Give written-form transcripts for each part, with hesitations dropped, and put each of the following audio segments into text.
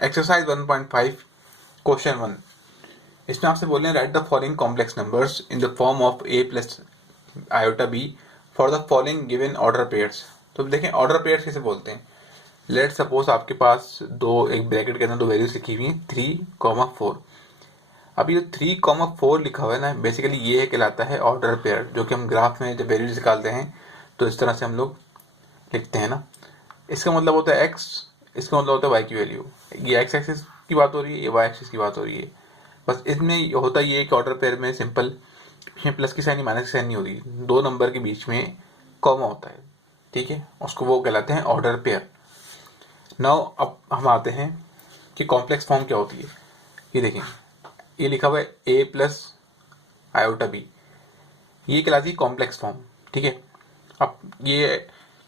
Exercise 1.5 question 1। इसमें आपसे बोल रहे हैं right the following complex numbers in the form of a plus iota b for the following given order pairs. तो देखें ऑर्डर पेयर्स किसे बोलते हैं। लेट सपोज आपके पास एक ब्रैकेट के अंदर दो वैल्यूज लिखी हुई हैं 3,4। अब ये 3,4 लिखा हुआ है ना, बेसिकली ये कहलाता है ऑर्डर पेयर, जो कि हम ग्राफ में जब वैल्यूज निकालते हैं तो इस तरह से हम लोग लिखते हैं ना। इसका मतलब होता है x, इसका मतलब होता है y की वैल्यू। ये x एक्सिस की बात हो रही है, ये y एक्सिस की बात हो रही है। बस इसमें होता ये है कि ऑर्डर पेयर में सिंपल प्लस की साइन या माइनस की साइन नहीं होती, दो नंबर के बीच में कॉमा होता है, ठीक है, उसको वो कहलाते हैं ऑर्डर पेयर। नाउ अब हम आते हैं कि कॉम्प्लेक्स फॉर्म क्या होती है। ये देखें, ये लिखा हुआ है a प्लस आयोटा b, ये कहलाती है कॉम्प्लेक्स फॉर्म, ठीक है। अब ये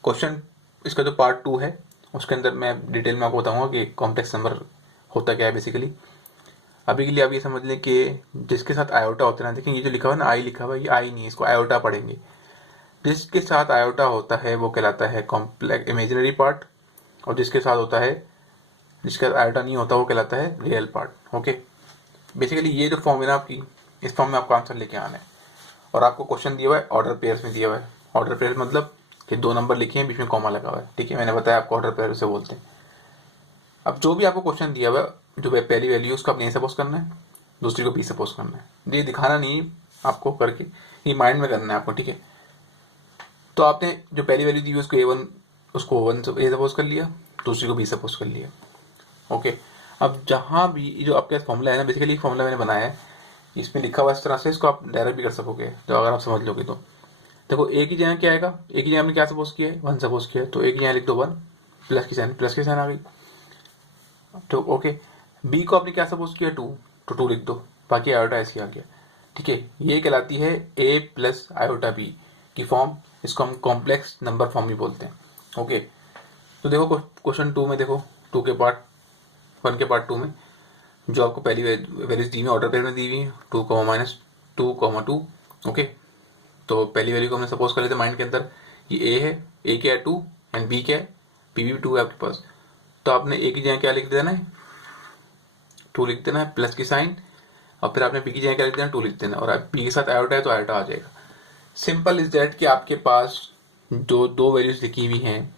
क्वेश्चन, इसका जो पार्ट 2 है उसके अंदर मैं डिटेल में आपको बताऊंगा कि कॉम्प्लेक्स नंबर होता क्या है बेसिकली। अभी के लिए आप ये समझ लें कि जिसके साथ आयोटा होता है ना, देखिए ये जो लिखा हुआ है ना आई लिखा हुआ है, ये आई नहीं है, इसको आयोटा पढ़ेंगे। जिसके साथ आयोटा होता है वो कहलाता है कॉम्प्लेक्स इमेजिनरी पार्ट, और जिसके साथ होता है, जिसके साथ आयोटा नहीं होता वो कहलाता है रियल पार्ट। ओके, बेसिकली ये जो फॉर्म है ना आपकी, इस फॉर्म में आपको आंसर लेके आना है। और आपको क्वेश्चन दिया हुआ है ऑर्डर पेयर्स में दिया हुआ है। ऑर्डर पेयर मतलब कि दो नंबर लिखे हैं, बीच में कॉमा लगा हुआ है, ठीक है, मैंने बताया आपको ऑर्डर पेयर से बोलते हैं। अब जो भी आपको क्वेश्चन दिया हुआ है, जो पहली वैल्यू उसको आपने ए सपोज करना है, दूसरी को बी सपोज करना है। ये दिखाना नहीं आपको करके, ये माइंड में करना है आपको, ठीक है। तो आपने जो पहली वैल्यू दी हुई उसको A1, उसको वन ए सपोज कर लिया, दूसरी को बी सपोज कर लिया। ओके, अब जहाँ भी जो आपके फॉर्मूला है ना, बेसिकली फॉर्मूला मैंने बनाया है, इसमें लिखा हुआ इस तरह से, इसको आप डायरेक्ट भी कर सकोगे जो अगर आप समझ लोगे तो। देखो ए की जगह क्या आएगा, ए की जगह आपने क्या सपोज किया है, 1 सपोज किया है, तो ए की जगह लिख दो 1, प्लस की साइन आ गई। तो ओके, बी को आपने क्या सपोज किया 2, तो 2 लिख दो, बाकी आयोटा ऐसे आ गया, ठीक है। ये कहलाती है ए प्लस आयोटा बी की फॉर्म, इसको हम कॉम्प्लेक्स नंबर फॉर्म भी बोलते हैं। ओके, तो देखो क्वेश्चन 2 में, देखो 2 के पार्ट 1 के पार्ट 2 में जो आपको पहली वैल्यूज दी हुई ऑर्डर पेयर में दी हुई है 2, माइनस 2, 2। ओके, तो पहली वैल्यू को हमने सपोज कर लेते माइंड के अंदर, ये ए है, ए क्या है 2 एंड बी क्या है, बी भी 2 है आपके पास। तो आपने ए की जगह क्या लिख देना है, 2 लिख देना है, प्लस की साइन, और फिर आपने बी की जगह क्या लिख देना, 2 लिख देना, और बी के साथ आयोटा है तो आयोटा आ जाएगा। सिंपल इज दैट कि आपके पास जो दो वैल्यूज लिखी हुई हैं,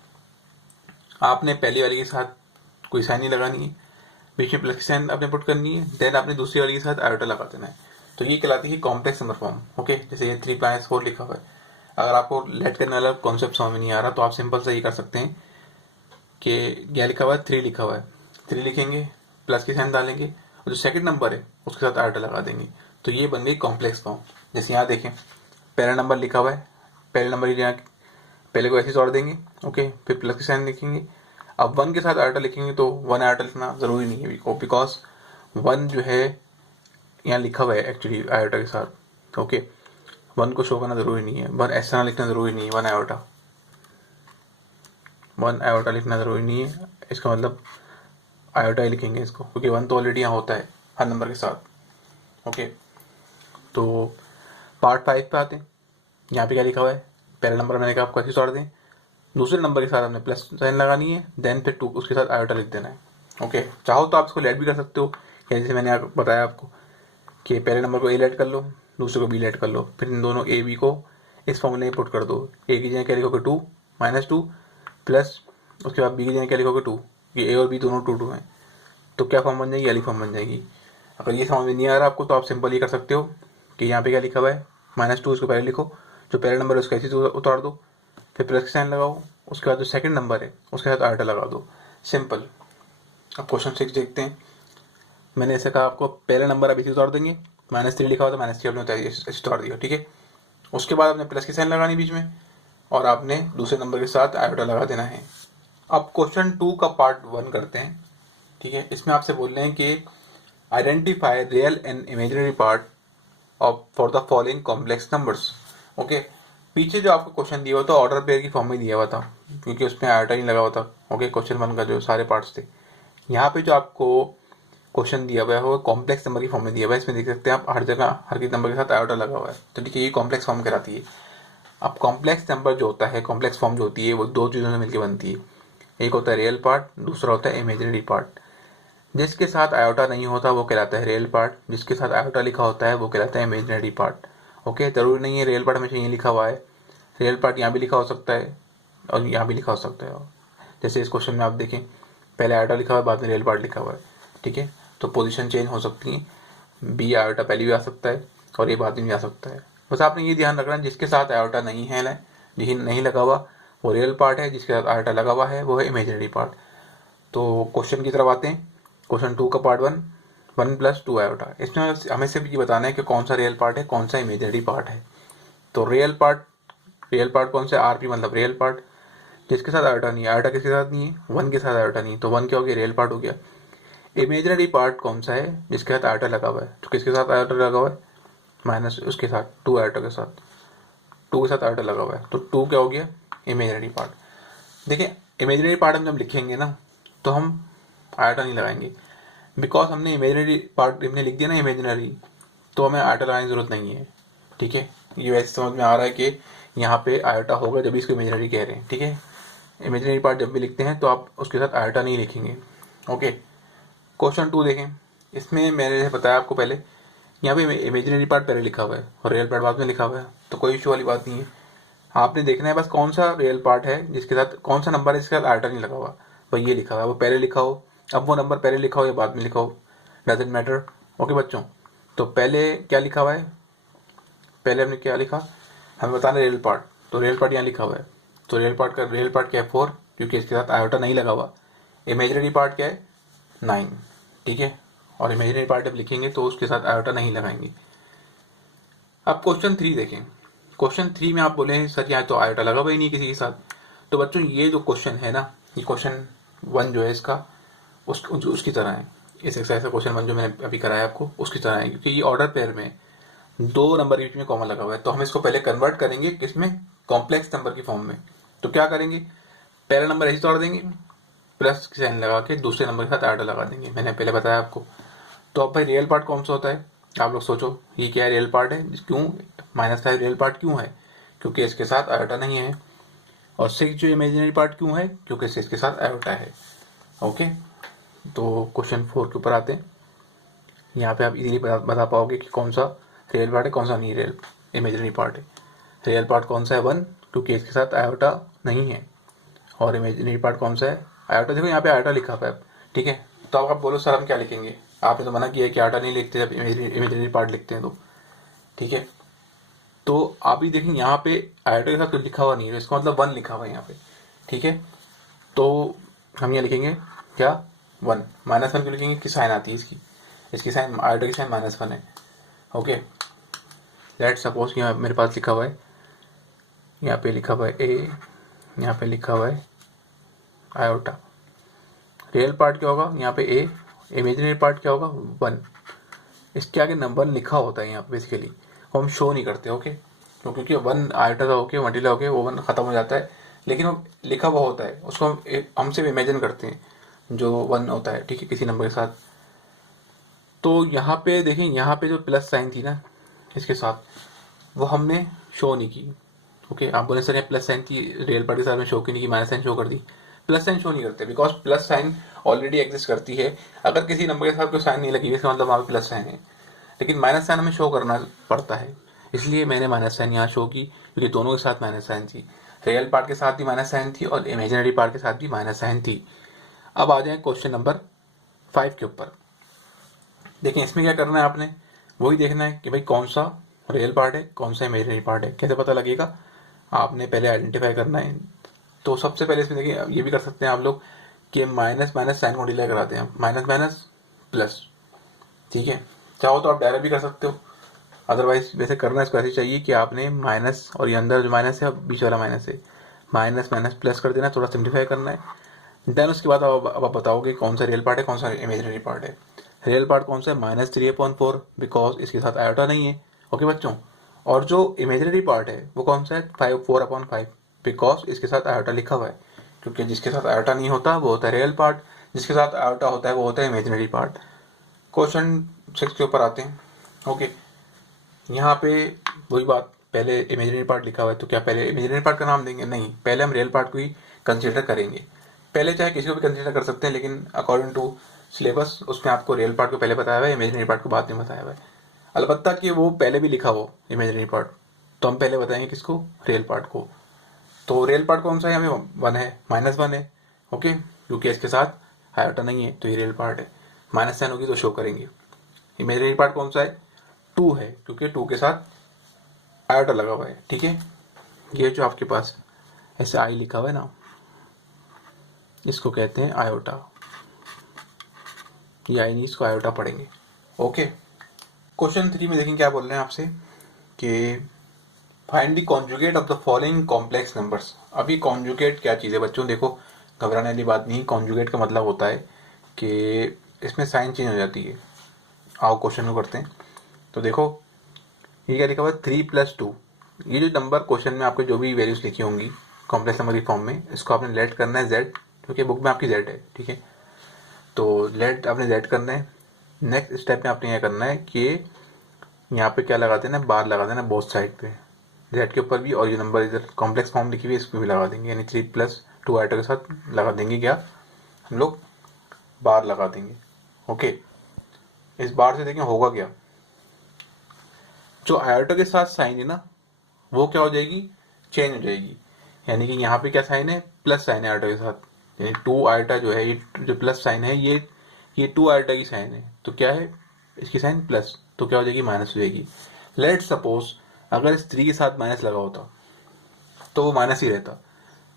आपने पहली वाली के साथ कोई साइन नहीं लगानी है, बीच में प्लस की साइन आपने पुट करनी है, देन आपने दूसरी वाली के साथ आयोटा लगा देना है। तो ये कहलाती है कॉम्प्लेक्स नंबर फॉर्म। ओके, जैसे ये 3 - 4 लिखा हुआ है, अगर आपको लेट करने वाला कॉन्सेप्ट समझ में नहीं आ रहा तो आप सिंपल से ये कर सकते हैं कि क्या लिखा हुआ है, 3 लिखा हुआ है, 3 लिखेंगे, प्लस की साइन डालेंगे, और जो सेकंड नंबर है उसके साथ आयोटा लगा देंगे, तो ये बन गई कॉम्प्लेक्स फॉर्म। जैसे यहाँ देखें, पहला नंबर लिखा हुआ है, पहले नंबर की जगह पहले को ऐसे जोड़ देंगे, ओके, फिर प्लस की साइन लिखेंगे। अब 1 के साथ आयोटा लिखेंगे तो 1 आयोटा लिखना जरूरी नहीं है, बिकॉज 1 जो है यहाँ लिखा हुआ है एक्चुअली आयोटा के साथ। ओके, 1 को शो करना जरूरी नहीं है, 1 ऐसा लिखना जरूरी नहीं है, 1 आयोटा लिखना जरूरी नहीं है, इसका मतलब आयोटा ही लिखेंगे इसको, क्योंकि 1 तो ऑलरेडी यहाँ होता है हर नंबर के साथ। ओके, तो पार्ट 5 पे आते हैं। यहाँ पे क्या लिखा हुआ है, पहला नंबर मैंने कहा आपको ऐसे जोड़ दें, दूसरे नंबर के साथ हमने प्लस साइन लगानी है, देन फिर 2 उसके साथ आयोटा लिख देना है। ओके, चाहो तो आप इसको लेट भी कर सकते हो, जैसे मैंने बताया आपको कि पहले नंबर को ए लेट कर लो, दूसरे को बी लेट कर लो, फिर इन दोनों ए बी को इस फॉर्मूले में पुट कर दो। ए की जगह क्या लिखोगे 2 - 2, प्लस उसके बाद बी की जगह क्या लिखोगे 2, ये ए और बी दोनों 2 हैं, तो क्या फॉर्म बन जाएगी, वाली फॉर्म बन जाएगी। अगर ये समझ में नहीं आ रहा आपको तो आप सिंपल ये कर सकते हो कि यहाँ पे क्या लिखा हुआ है -2, इसको पहले लिखो, जो पहला नंबर है उसका ऐसे उतार दो, फिर प्लस साइन लगाओ, उसके बाद जो सेकंड नंबर है उसके साथ आयोटा लगा दो, सिंपल। अब क्वेश्चन 6 देखते हैं। मैंने ऐसा कहा आपको पहला नंबर आप इसी उतार देंगे, -3 लिखा हुआ था, -3 आपने उतार दिया, ठीक है। उसके बाद आपने प्लस की साइन लगानी बीच में, और आपने दूसरे नंबर के साथ आयोटा लगा देना है। अब क्वेश्चन 2 का पार्ट 1 करते हैं, ठीक है। इसमें आपसे बोल रहे हैं कि identify real and imaginary part of for the following complex numbers. Okay, पीछे जो आपको क्वेश्चन दिया हुआ था ऑर्डर पेयर की फॉर्म में दिया हुआ था, क्योंकि उसमें आयोटा नहीं लगा हुआ था। ओके, क्वेश्चन 1 का जो सारे पार्ट्स थे, यहाँ पे जो आपको क्वेश्चन दिया हुआ है वो कॉम्प्लेक्स नंबर की फॉर्म में दिया हुआ है। इसमें देख सकते हैं आप, हर जगह हर किसी नंबर के साथ आयोटा लगा हुआ है, तो ठीक है, ये कॉम्प्लेक्स फॉर्म कहलाती है। अब कॉम्प्लेक्स नंबर जो होता है, कॉम्प्लेक्स फॉर्म जो होती है वो दो चीज़ों से मिलकर बनती है, एक होता है रियल पार्ट, दूसरा होता है इमेजिनरी पार्ट। जिसके साथ आयोटा नहीं होता वो कहलाता है रियल पार्ट, जिसके साथ आयोटा लिखा होता है वो कहलाता है इमेजिनरी पार्ट। ओके, जरूरी नहीं है रियल पार्ट हमेशा यहीं लिखा हुआ है, रियल पार्ट यहाँ भी लिखा हो सकता है और यहाँ भी लिखा हो सकता है। जैसे इस क्वेश्चन में आप देखें, पहले आयोटा लिखा हुआ है, बाद में रियल पार्ट लिखा हुआ है, ठीक है, तो पोजीशन चेंज हो सकती है, बी आयोटा पहले भी आ सकता है और ये बाद में भी आ सकता है। बस आपने ये ध्यान रखना, जिसके साथ आयोटा नहीं है, नहीं लगा हुआ वो रियल पार्ट है, जिसके साथ आयोटा लगा हुआ है वो है इमेजिनरी पार्ट। तो क्वेश्चन की तरफ आते हैं। क्वेश्चन 2 का पार्ट 1 प्लस 2 आयोटा। इसमें हमें सिर्फ ये बताना है कि कौन सा रियल पार्ट है, कौन सा इमेजिनरी पार्ट है। तो रियल पार्ट कौन सा, आरपी मतलब रियल पार्ट, जिसके साथ आयोटा नहीं है, आयोटा किसके साथ नहीं है, 1 के साथ आयोटा नहीं, तो 1 क्या हो गया, रियल पार्ट हो गया। इमेजिनरी पार्ट कौन सा है, जिसके साथ आयोटा लगा हुआ है, तो किसके साथ आयोटा लगा हुआ है, माइनस उसके साथ 2 आयोटा के साथ, 2 के साथ आयोटा लगा हुआ है, तो 2 क्या हो गया, इमेजिनरी पार्ट। देखिए इमेजिनरी पार्ट हम जब लिखेंगे ना तो हम आयोटा नहीं लगाएंगे, बिकॉज हमने इमेजिनरी पार्ट हमने लिख दिया ना इमेजिनरी, तो हमें आयोटा लगाने की जरूरत नहीं है, ठीक है। ये वैसे समझ में आ रहा है कि यहाँ पे आयोटा होगा जब इसको इमेजिनरी कह रहे हैं, ठीक है। इमेजिनरी पार्ट जब भी लिखते हैं तो आप उसके साथ आयोटा नहीं लिखेंगे। ओके, क्वेश्चन 2 देखें। इसमें मैंने बताया आपको पहले, यहाँ पे इमेजिनरी पार्ट पहले लिखा हुआ है और रियल पार्ट बाद में लिखा हुआ है, तो कोई इशू वाली बात नहीं है। आपने देखना है बस कौन सा रियल पार्ट है जिसके साथ, कौन सा नंबर है जिसके साथ आयोटा नहीं लगा हुआ, भाई ये लिखा हुआ है, वो पहले लिखा हो, अब वो नंबर पहले लिखा हो या बाद में लिखा हो, डजेंट मैटर। ओके बच्चों, तो पहले क्या लिखा हुआ है, पहले हमने क्या लिखा, हमें बताना रियल पार्ट, तो रियल पार्ट यहाँ लिखा हुआ है, तो रियल पार्ट क्या है 4, क्योंकि इसके साथ आयोटा नहीं लगा हुआ। इमेजिनरी पार्ट क्या है 9, ठीक है, और इमेजिनरी पार्ट जब लिखेंगे तो उसके साथ आयोटा नहीं लगाएंगे। अब क्वेश्चन 3 देखें। क्वेश्चन 3 में आप बोले सर यहाँ तो आयोटा लगा हुआ ही नहीं किसी के साथ, तो बच्चों ये जो क्वेश्चन है ना, ये क्वेश्चन 1 जो है इसका उसकी तरह है, इस एक्सरसाइज का क्वेश्चन 1 जो मैंने अभी कराया आपको उसकी तरह है, क्योंकि ये ऑर्डर पेयर में 2 नंबर के बीच में कॉमन लगा हुआ है, तो हम इसको पहले कन्वर्ट करेंगे किसमें, कॉम्प्लेक्स नंबर की फॉर्म में। तो क्या करेंगे, पहला नंबर ऐसे तोड़ देंगे, प्लस की साइन लगा के दूसरे नंबर के साथ आयोटा लगा देंगे, मैंने पहले बताया आपको। तो अब भाई रियल पार्ट कौन सा होता है, आप लोग सोचो, ये क्या है, रियल पार्ट है, क्यों -5 रियल पार्ट क्यों है, क्योंकि इसके साथ आयोटा नहीं है। और 6 जो इमेजिनरी पार्ट क्यों है, क्योंकि इसके साथ आयोटा है। ओके, तो क्वेश्चन 4 के ऊपर आते हैं। यहाँ पे आप इजीली बता पाओगे कि कौन सा रियल पार्ट है, कौन सा नहीं रियल इमेजिनरी पार्ट है। रियल पार्ट कौन सा है 1, क्योंकि इसके साथ आयोटा नहीं है, और इमेजिनरी पार्ट कौन सा है, आयोटा। देखो यहाँ पे आयोटा लिखा हुआ है, ठीक है, तो अब आप बोलो सर हम क्या लिखेंगे, आपने तो मना किया है कि आयोटा नहीं लिखते जब इमेजिनरी पार्ट लिखते हैं, तो ठीक है। तो आप भी देखें यहाँ पे आयोटा के साथ कुछ लिखा हुआ नहीं है, इसका मतलब 1 लिखा हुआ है यहाँ पे, ठीक है। तो हम यहाँ लिखेंगे क्या 1, -1 क्यों लिखेंगे, की साइन आती है इसकी साइन, आयोटा की साइन -1 है। ओके, लेट सपोज यहाँ मेरे पास लिखा हुआ है, यहाँ पे लिखा हुआ है ए, यहाँ पे लिखा हुआ है आयोटा। रियल पार्ट क्या होगा यहाँ पे ए, इमेजिनरी पार्ट क्या होगा 1। इसके आगे नंबर लिखा होता है यहाँ पे बेसिकली, वो हम शो नहीं करते। ओके, तो क्योंकि 1 आयोटा का होके मटीला होके वो 1 खत्म हो जाता है, लेकिन वो लिखा हुआ होता है, उसको हम सिर्फ इमेजिन करते हैं जो 1 होता है, ठीक है, किसी नंबर के साथ। तो यहाँ पे देखें, यहाँ पे जो प्लस साइन थी ना इसके साथ, वो हमने शो नहीं की। ओके, आप बोले सर यहाँ प्लस साइन की रियल पार्ट के साथ में शो क्यों नहीं की, माइनस साइन शो कर दी। प्लस साइन शो नहीं करते because plus sign already exist करती है, अगर किसी नंबर के साथ कोई साइन नहीं लगी इसका मतलब वहाँ पे प्लस साइन है, लेकिन माइनस साइन हमें शो करना पड़ता है, इसलिए मैंने माइनस साइन यहाँ शो की, क्योंकि दोनों के साथ माइनस साइन थी, रियल पार्ट के साथ भी माइनस साइन थी और इमेजिनरी पार्ट के साथ भी माइनस साइन थी। अब आ जाए क्वेश्चन नंबर 5 के ऊपर। देखिए इसमें क्या करना है, आपने वही देखना है कि भाई कौन सा रियल पार्ट है, कौन सा इमेजिनरी पार्ट है। कैसे पता लगेगा, आपने पहले आइडेंटिफाई करना है। तो सबसे पहले इसमें देखिए ये भी कर सकते हैं आप लोग कि माइनस माइनस साइन मल्टीप्लाई कराते हैं, माइनस माइनस प्लस, ठीक है। चाहो तो आप डायरेक्ट भी कर सकते हो, अदरवाइज वैसे करना इसको ऐसे चाहिए कि आपने माइनस और ये अंदर जो माइनस है बीच वाला माइनस है, माइनस माइनस प्लस कर देना, थोड़ा सिंप्लीफाई करना है। देन उसके बाद आप बताओगे कौन सा रियल पार्ट है, कौन सा इमेजिनरी पार्ट है। रियल पार्ट कौन सा है, -3/4, बिकॉज इसके साथ आयोटा नहीं है। ओके बच्चों, और जो इमेजिनरी पार्ट है वो कौन सा है 4/5, बिकॉज इसके साथ आयोटा लिखा हुआ है, क्योंकि जिसके साथ आयोटा नहीं होता वो होता है रियल पार्ट, जिसके साथ आयोटा होता है वो होता है इमेजिनरी पार्ट। क्वेश्चन 6 के ऊपर आते हैं। ओके, यहाँ पे वही बात, पहले इमेजिनरी पार्ट लिखा हुआ है तो क्या पहले इमेजिनरी पार्ट का नाम देंगे, नहीं, पहले हम रियल पार्ट को ही कंसिडर करेंगे। पहले चाहे किसी को भी कंसिडर कर सकते हैं, लेकिन अकॉर्डिंग टू सिलेबस उसमें आपको रियल पार्ट को पहले बताया हुआ है, इमेजिनरी पार्ट को बाद में बताया हुआ है। अलबत्ता कि वो पहले भी लिखा हो इमेजिनरी पार्ट, तो हम पहले बताएंगे किसको, रियल पार्ट को। तो रियल पार्ट कौन सा है, हमें 1 है, -1 है, ओके, क्योंकि इसके साथ आयोटा नहीं है तो ये रियल पार्ट है। माइनस साइन होगी तो शो करेंगे। इमेजिनरी पार्ट कौन सा है, 2 है, क्योंकि 2 के साथ आयोटा लगा हुआ है, ठीक है। ये जो आपके पास ऐसे आई लिखा हुआ है ना, इसको कहते हैं आयोटा, ये आई नहीं, इसको आयोटा पढ़ेंगे, ओके। क्वेश्चन 3 में देखें क्या बोल रहे हैं आपसे कि find the conjugate of the following complex numbers. अभी कॉन्जुगेट क्या चीज़ है बच्चों, देखो घबराने वाली बात नहीं। कॉन्जुगेट का मतलब होता है कि इसमें साइन चेंज हो जाती है। आओ क्वेश्चन को करते हैं। तो देखो ये क्या लिखा हुआ है, 3+2। ये जो नंबर क्वेश्चन में आपके जो भी वैल्यूज लिखी होंगी कॉम्प्लेक्स नंबर की फॉर्म में, इसको आपने लेट करना है z, क्योंकि बुक में आपकी z है, ठीक है। तो लेट आपने z करना है। नेक्स्ट स्टेप में आपने यह करना है कि यहाँ पे क्या लगा देना, बार लगा देना बोथ साइड पे, z के ऊपर भी, और ये नंबर इधर कॉम्प्लेक्स फॉर्म लिखी हुई है इसमें भी लगा देंगे, यानी 3+2 आयोटा के साथ लगा देंगे, क्या हम लोग बार लगा देंगे, ओके। इस बार से देखें होगा क्या, जो आयोटा के साथ साइन है ना वो क्या हो जाएगी, चेंज हो जाएगी। यानी कि यहाँ पे क्या साइन है, प्लस साइन है आयोटा के साथ, यानी 2 आयोटा जो है, ये जो प्लस साइन है, ये 2 आयोटा की साइन है, तो क्या है इसकी साइन प्लस, तो क्या हो जाएगी, माइनस हो जाएगी। लेट सपोज अगर इस 3 के साथ माइनस लगा होता तो वो माइनस ही रहता,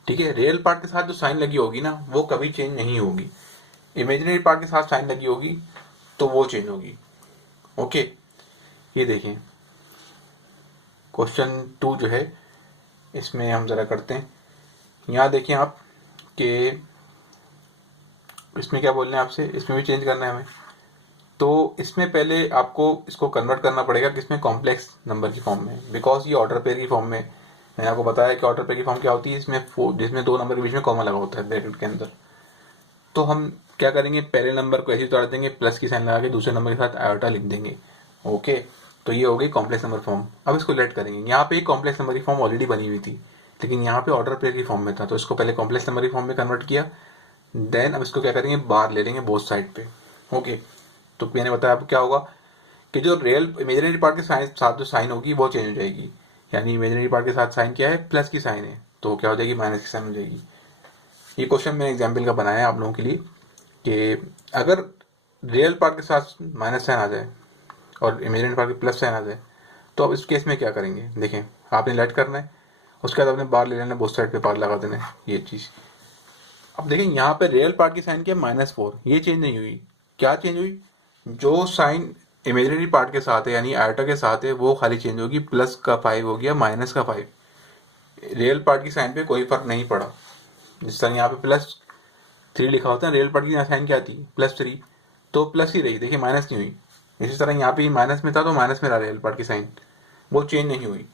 ठीक है। रियल पार्ट के साथ जो साइन लगी होगी ना वो कभी चेंज नहीं होगी, इमेजिनरी पार्ट के साथ साइन लगी होगी तो वो चेंज होगी, ओके। ये देखें क्वेश्चन 2 जो है इसमें हम ज़रा करते हैं। यहाँ देखिए आप कि इसमें क्या बोल रहे हैं आपसे, इसमें भी चेंज करना है हमें। तो इसमें पहले आपको इसको कन्वर्ट करना पड़ेगा किसमें, कॉम्प्लेक्स नंबर की फॉर्म में, बिकॉज ये ऑर्डर पेयर की फॉर्म में। मैंने आपको बताया कि ऑर्डर पेयर की फॉर्म क्या होती है, इसमें जिसमें 2 नंबर के बीच में कॉमा लगा होता है ब्रैकेट के अंदर। तो हम क्या करेंगे, पहले नंबर को ऐसे ही उतार देंगे, प्लस की साइन लगा के दूसरे नंबर के साथ आयोटा लिख देंगे, ओके। तो ये हो गई कॉम्प्लेक्स नंबर फॉर्म। अब इसको लेट करेंगे, यहाँ पे कॉम्प्लेक्स नंबर की फॉर्म ऑलरेडी बनी हुई थी, लेकिन यहाँ पे ऑर्डर पेयर की फॉर्म में था, तो इसको पहले कॉम्प्लेक्स नंबर की फॉर्म में कन्वर्ट किया, देन अब इसको क्या करेंगे, बार ले लेंगे बोथ साइड पे, ओके। तो मैंने बताया आपको क्या होगा कि जो रियल इमेजिनरी पार्ट के साथ जो साइन होगी वो चेंज हो जाएगी, यानी इमेजिनरी पार्ट के साथ साइन क्या है, प्लस की साइन है, तो क्या हो जाएगी, माइनस की साइन हो जाएगी। ये क्वेश्चन मैंने एग्जाम्पल का बनाया है आप लोगों के लिए कि अगर रियल पार्ट के साथ माइनस साइन आ जाए और इमेजिनरी पार्ट के प्लस साइन आ जाए, तो अब इस केस में क्या करेंगे, देखें आपने लेट करना है, उसके बाद आपने बार ले लेना, बोथ साइड पे बार लगा देना है, ये चीज़। अब देखें यहाँ पे रियल पार्ट की साइन क्या है, -4, ये चेंज नहीं हुई। क्या चेंज हुई, जो साइन इमेजिनरी पार्ट के साथ है यानी आयोटा के साथ है वो खाली चेंज होगी, प्लस का 5 हो गया माइनस का 5। रियल पार्ट की साइन पे कोई फर्क नहीं पड़ा। जिस तरह यहाँ पे +3 लिखा होता है, रियल पार्ट की साइन क्या थी, +3, तो प्लस ही रही, देखिए माइनस नहीं हुई। इसी तरह यहाँ पे माइनस में था तो माइनस में रहा रियल पार्ट की साइन, वो चेंज नहीं हुई।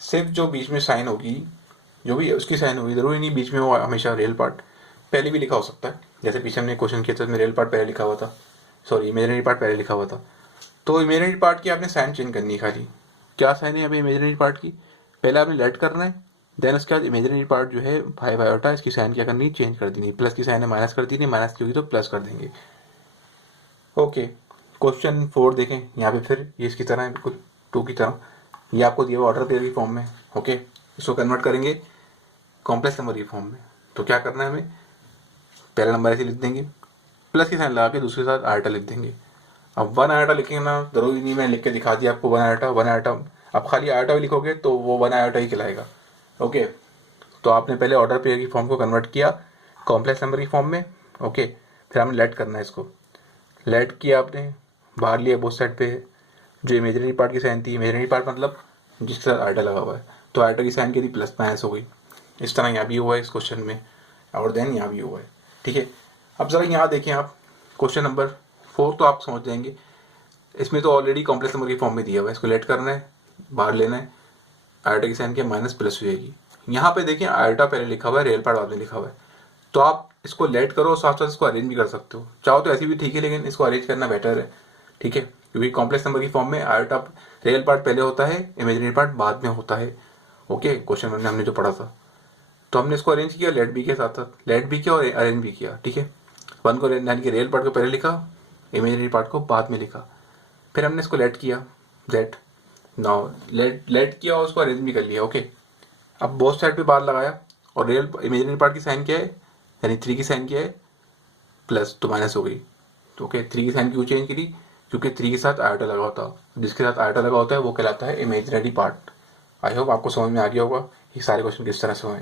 सिर्फ जो बीच में साइन होगी, जो भी उसकी साइन होगी, जरूरी नहीं बीच में वो हमेशा रियल पार्ट, पहले भी लिखा हो सकता है। जैसे पीछे हमने क्वेश्चन किया था उसमें रियल पार्ट पहले लिखा हुआ था, सॉरी इमेजिनरी पार्ट पहले लिखा हुआ था। तो इमेजिनरी पार्ट की आपने साइन चेंज करनी है खाली। क्या साइन है अभी इमेजिनरी पार्ट की, पहले आपने लेट करना है, देन उसके बाद इमेजिनरी पार्ट जो है 5 आयोटा, इसकी साइन क्या करनी है, चेंज कर देनी, प्लस की साइन है माइनस कर देनी, माइनस की होगी तो प्लस कर देंगे, ओके। क्वेश्चन 4 देखें, यहाँ पे फिर ये इसकी तरह है, बिल्कुल 2 की तरह, ये आपको दिया हुआ ऑर्डर पेयर की फॉर्म में, ओके। इसको कन्वर्ट करेंगे कॉम्प्लेक्स नंबर की फॉर्म में। तो क्या करना है हमें, पहला नंबर ऐसे लिख देंगे, प्लस की साइन लगा के दूसरे साथ आयोटा लिख देंगे। अब 1 आयोटा लिखेंगे ना, जरूरी नहीं मैं लिख के दिखा दिया आपको 1 आयोटा 1 आयोटा, आप खाली आयोटा भी लिखोगे तो वो 1 आयोटा ही कहलाएगा, ओके। तो आपने पहले ऑर्डर पेयर की फॉर्म को कन्वर्ट किया कॉम्प्लेक्स नंबर की फॉर्म में, ओके। फिर हमने लेट करना है, इसको लेट किया आपने, बाहर लिया बोथ साइड पे, जो इमेजिनरी पार्ट की साइन थी, इमेजिनरी पार्ट मतलब जिसके साथ आयोटा लगा हुआ है, तो आयोटा की साइन की थी प्लस माइनस हो गई। इस तरह यहाँ भी हुआ है इस क्वेश्चन में, और देन यहाँ भी हुआ है, ठीक है। अब जरा यहाँ देखें आप क्वेश्चन नंबर 4, तो आप समझ जाएंगे, इसमें तो ऑलरेडी कॉम्प्लेक्स नंबर की फॉर्म में दिया हुआ है, इसको लेट करना है, बाहर लेना है, आयोटा की साइन के माइनस प्लस हो जाएगी। यहाँ पे देखिए आयोटा पहले लिखा हुआ है, रियल पार्ट बाद में लिखा हुआ है, तो आप इसको लेट करो और साथ साथ इसको अरेंज भी कर सकते हो, चाहो तो ऐसी भी ठीक है, लेकिन इसको अरेंज करना बेटर है, ठीक है, क्योंकि कॉम्प्लेक्स नंबर की फॉर्म में आयोटा रियल पार्ट पहले होता है, इमेजिनरी पार्ट बाद में होता है, ओके। क्वेश्चन में हमने जो पढ़ा था, तो हमने इसको अरेंज किया लेट भी के साथ साथ, लेट भी किया और अरेंज भी किया, ठीक है। वन को यानी कि रियल पार्ट को पहले लिखा, इमेजिनरी पार्ट को बाद में लिखा। फिर हमने इसको लेट किया, लेट नाउ लेट किया और उसको अरेंज भी कर लिया। ओके, अब बोथ साइड पे बार लगाया और रियल इमेजिनरी पार्ट की साइन क्या है, यानी 3 की साइन क्या है, प्लस तो माइनस हो गई। तो ओके, 3 की साइन क्यों चेंज करी, क्योंकि 3 के साथ आयोटा लगा होता है, जिसके साथ आयोटा लगा होता है वो कहलाता है इमेजिनरी पार्ट। आई होप आपको समझ में आ गया होगा ये सारे क्वेश्चन किस तरह से हुए।